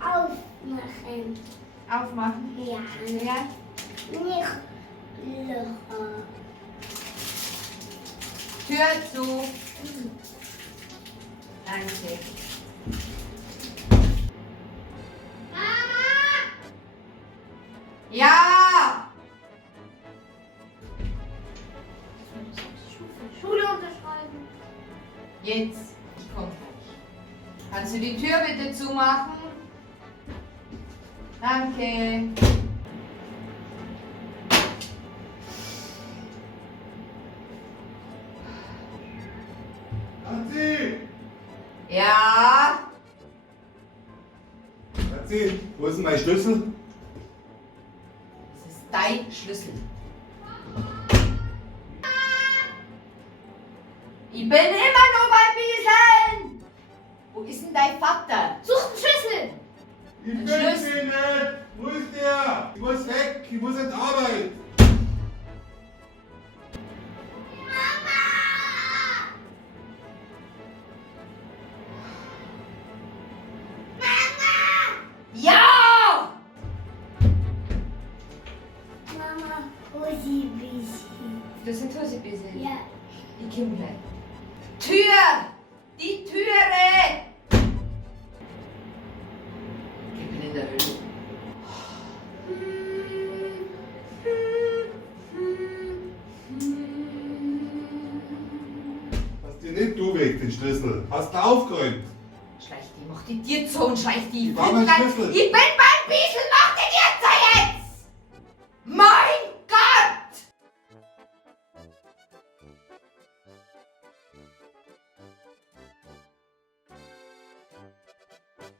Aufmachen. Aufmachen. Ja. Ja. Nicht Löcher. Tür zu. Danke. Mama! Ja! Schule unterschreiben. Jetzt. Ich komme gleich. Kannst du die Tür bitte zumachen? Danke. Franzi! Ja? Franzi, wo ist denn mein Schlüssel? Das ist dein Schlüssel. Ich bin immer nur beim Bieseln. Wo ist denn dein Vater? Such den Schlüssel. Ich Ein bin Schlüssel. sie nicht! Wo ist der? Ich muss weg, ich muss in die Arbeit! Ja! Mama, Rosi, Bisi. Das sind Hosebüsse. Ja. Ich komm gleich. Tür! Die Türe! Ich bin in der Höhle. Hast dir nicht du weg, den Schlüssel. Hast du aufgeräumt? Schleich die, mach die Tür zu und schleich die. War mein Schlüssel. Ich bin beim Biesel, mach die Tür zu jetzt! Mein